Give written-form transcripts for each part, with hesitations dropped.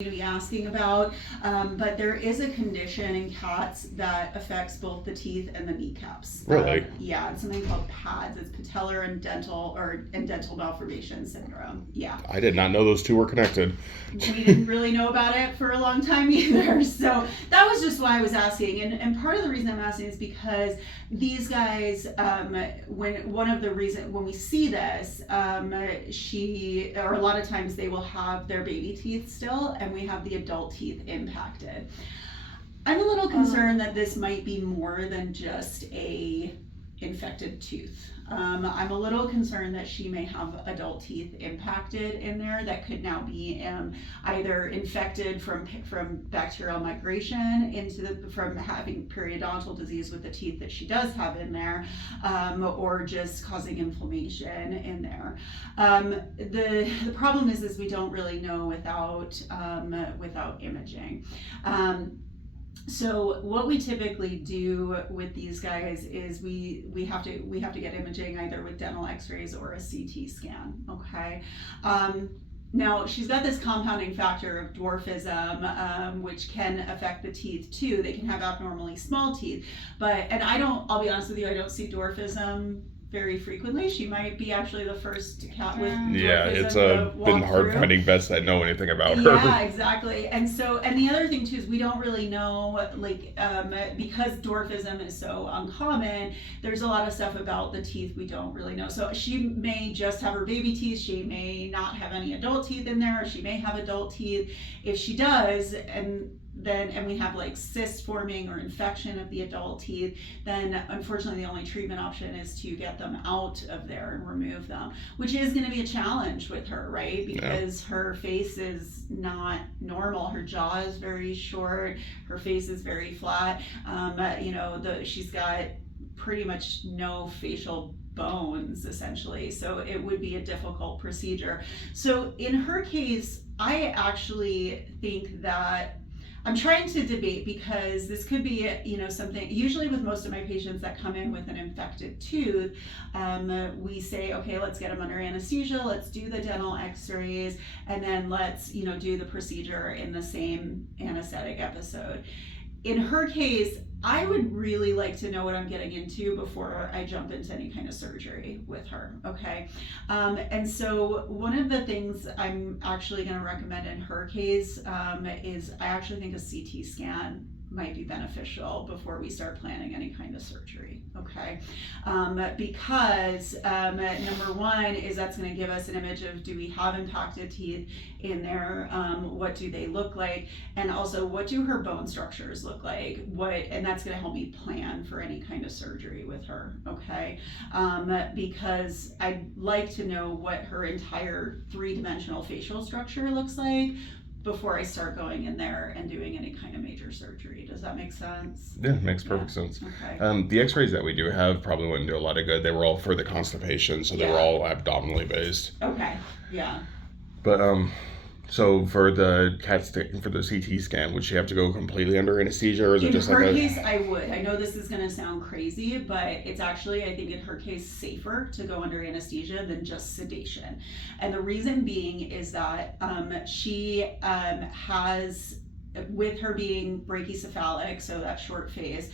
to be asking about, but there is a condition in cats that affects both the teeth and the kneecaps. Really? Yeah, it's something called PADS. It's patellar and dental malformation syndrome. Yeah. I did not know those two were connected. We didn't really know about it for a long time either. So that was just why I was asking. And part of the reason I'm asking is because these guys, when we see this, a lot of times they will have their baby teeth still, and we have the adult teeth impacted. I'm a little concerned that this might be more than just a infected tooth. I'm a little concerned that she may have adult teeth impacted in there that could now be either infected from bacterial migration from having periodontal disease with the teeth that she does have in there, or just causing inflammation in there. The problem is we don't really know without imaging. So what we typically do with these guys is we have to get imaging either with dental x-rays or a CT scan, okay? Now, she's got this compounding factor of dwarfism, which can affect the teeth too. They can have abnormally small teeth, I'll be honest with you, I don't see dwarfism very frequently. She might be actually the first cat with dwarfism. Yeah, it's been hard finding vets that know anything about her. Yeah, exactly. And the other thing too is we don't really know, because dwarfism is so uncommon, there's a lot of stuff about the teeth we don't really know. So she may just have her baby teeth, she may not have any adult teeth in there, or she may have adult teeth. If she does, and we have like cysts forming or infection of the adult teeth, then unfortunately the only treatment option is to get them out of there and remove them, which is going to be a challenge with her, right? Because her face is not normal. Her jaw is very short, her face is very flat. She's got pretty much no facial bones essentially, so it would be a difficult procedure. So in her case, I actually think that I'm trying to debate, because this could be, something. Usually with most of my patients that come in with an infected tooth, we say, okay, let's get them under anesthesia, let's do the dental x-rays, and then let's, do the procedure in the same anesthetic episode. In her case, I would really like to know what I'm getting into before I jump into any kind of surgery with her, okay? And so one of the things I'm actually going to recommend in her case is I actually think a CT scan might be beneficial before we start planning any kind of surgery, okay? Because number one is that's going to give us an image of, do we have impacted teeth in there? What do they look like? And also, what do her bone structures look like? And that's going to help me plan for any kind of surgery with her, okay? Because I'd like to know what her entire three-dimensional facial structure looks like before I start going in there and doing any kind of major surgery. Does that make sense? Yeah, it makes perfect sense. Okay. The x-rays that we do have probably wouldn't do a lot of good. They were all for the constipation, so they were all abdominally based. Okay, yeah. But so for the CT scan, would she have to go completely under anesthesia, or is it just like in her case, I would. I know this is going to sound crazy, but it's actually, I think in her case, safer to go under anesthesia than just sedation. And the reason being is that she has, with her being brachycephalic, so that short phase,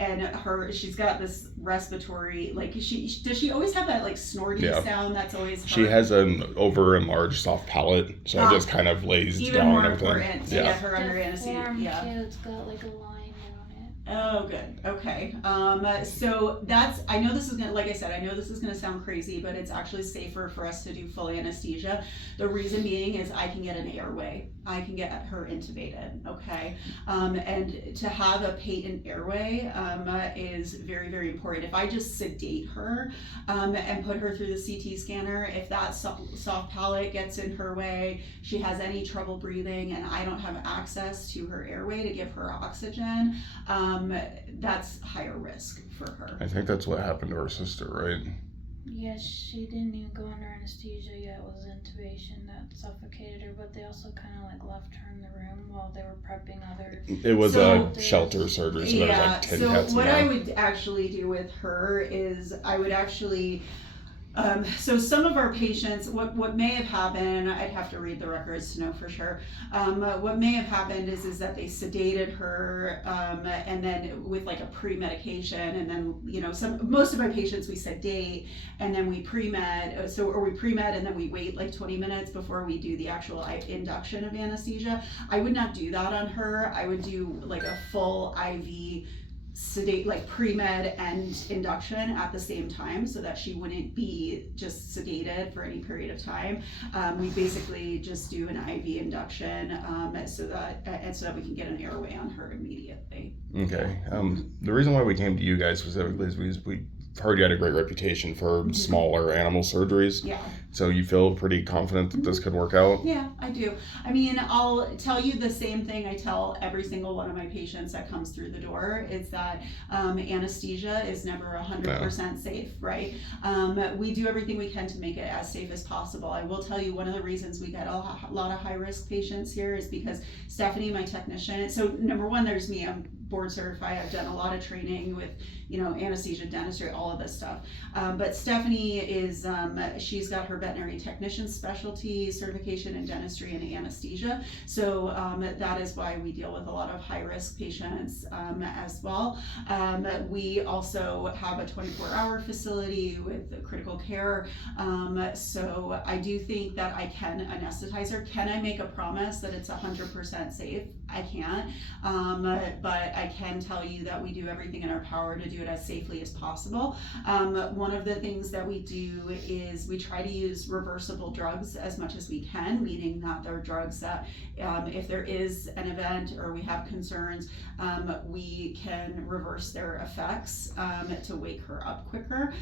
and she's got this respiratory, does she always have that snorty sound that's always hard? She has an over enlarged soft palate, so it just kind of lays even down more and everything. important to get her under anesthesia. Yeah, it's got like a line around it. Oh, good. Okay. So I know this is gonna, like I said, I know this is gonna sound crazy, but it's actually safer for us to do full anesthesia. The reason being is I can get an airway. I can get her intubated, okay? And to have a patent airway is very, very important. If I just sedate her and put her through the CT scanner, if that soft palate gets in her way, she has any trouble breathing, and I don't have access to her airway to give her oxygen, that's higher risk for her. I think that's what happened to her sister, right? Yeah, she didn't even go under anesthesia yet. It was intubation that suffocated her, but they also kind of left her in the room while they were prepping other. It was a shelter surgery, so there was 10 cats in there. So what I would actually do with her is I would actually So some of our patients, what may have happened, I'd have to read the records to know for sure. What may have happened is that they sedated her, and then with like a pre-medication, and then, you know, most of my patients we sedate and then we pre-med, or we pre-med and then we wait like 20 minutes before we do the actual induction of anesthesia. I would not do that on her. I would do like a full IV sedate, like pre-med and induction at the same time, so that she wouldn't be just sedated for any period of time. We basically just do an IV induction, so that we can get an airway on her immediately. Okay. The reason why we came to you guys specifically is because we heard you had a great reputation for smaller animal surgeries. Yeah. So you feel pretty confident that this could work out? Yeah, I do. I mean, I'll tell you the same thing I tell every single one of my patients that comes through the door. It's that anesthesia is never 100% safe, right? We do everything we can to make it as safe as possible. I will tell you, one of the reasons we get a lot of high-risk patients here is because Stephanie, my technician, so number one, there's me. I'm board certified. I've done a lot of training with, you know, anesthesia, dentistry, all of this stuff. But Stephanie is, she's got her veterinary technician specialty certification in dentistry and anesthesia. So that is why we deal with a lot of high risk patients as well. We also have a 24-hour facility with critical care. So I do think that I can anesthetize her. Can I make a promise that it's 100% safe? I can't, but I can tell you that we do everything in our power to do it as safely as possible. One of the things that we do is we try to use reversible drugs as much as we can, meaning that they're drugs that if there is an event or we have concerns, we can reverse their effects to wake her up quicker.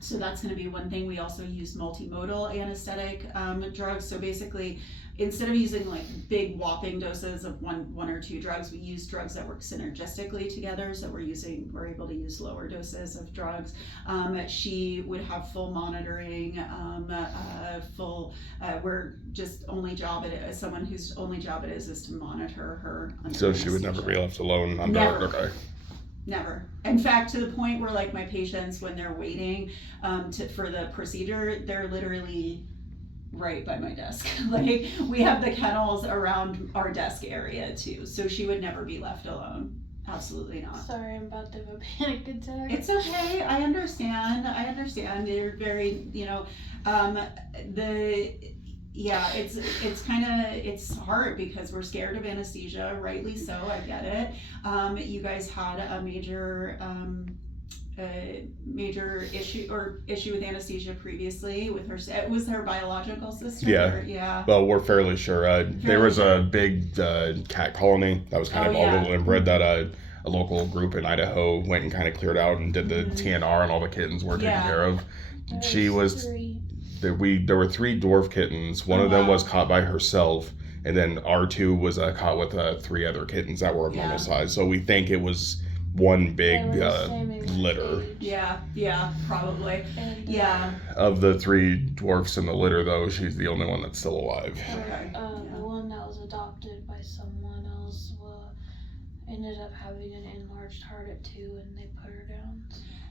So that's going to be one thing. We also use multimodal anesthetic drugs. So basically, instead of using like big whopping doses of one or two drugs, we use drugs that work synergistically together. So we're able to use lower doses of drugs. She would have full monitoring, we're just only job someone whose only job it is to monitor her. So she would never be left alone under. Never. Okay. Never. In fact, to the point where like my patients, when they're waiting for the procedure, they're literally right by my desk. Like we have the kennels around our desk area too. So she would never be left alone. Absolutely not. Sorry, I'm about to have a panic attack. It's okay. I understand. You're very, you know, it's kind of, it's hard because we're scared of anesthesia, rightly so, I get it. You guys had a major issue with anesthesia previously with her, it was her biological sister? Yeah. Well, we're fairly sure. There was a big cat colony that was kind of all little inbred that a local group in Idaho went and kind of cleared out and did the TNR, and all the kittens were taken care of. She was... There were 3 dwarf kittens. One of them was caught by herself, and then R2 was caught with 3 other kittens that were of normal size. So we think it was one big litter. Yeah, probably. And, Of the 3 dwarfs in the litter, though, she's the only one that's still alive. Okay. The one that was adopted by someone else ended up having an enlarged heart at 2, and they put her down.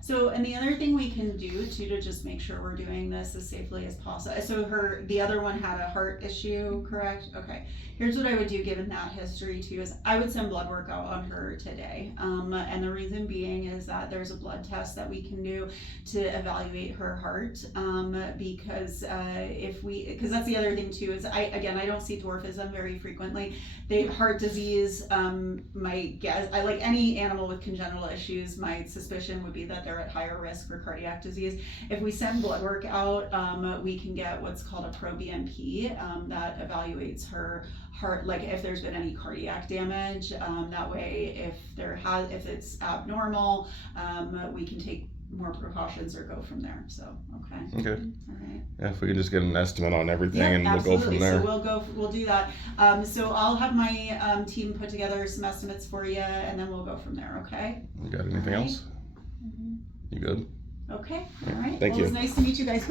So, and the other thing we can do too to just make sure we're doing this as safely as possible. So the other one had a heart issue, correct? Okay. Here's what I would do given that history too, is I would send blood work out on her today. And the reason being is that there's a blood test that we can do to evaluate her heart. Because that's the other thing too, is I don't see dwarfism very frequently. They have heart disease. My guess, like any animal with congenital issues, my suspicion would be that they're at higher risk for cardiac disease. If we send blood work out, we can get what's called a pro-BNP that evaluates her heart, like if there's been any cardiac damage. That way, if it's abnormal, we can take more precautions or go from there. So, okay. Okay. All right. Yeah, if we could just get an estimate on everything, and we'll go from there. So we'll do that. So I'll have my team put together some estimates for you, and then we'll go from there. Okay. You got anything else? You good? Okay. All right. Thank you. It was nice to meet you guys.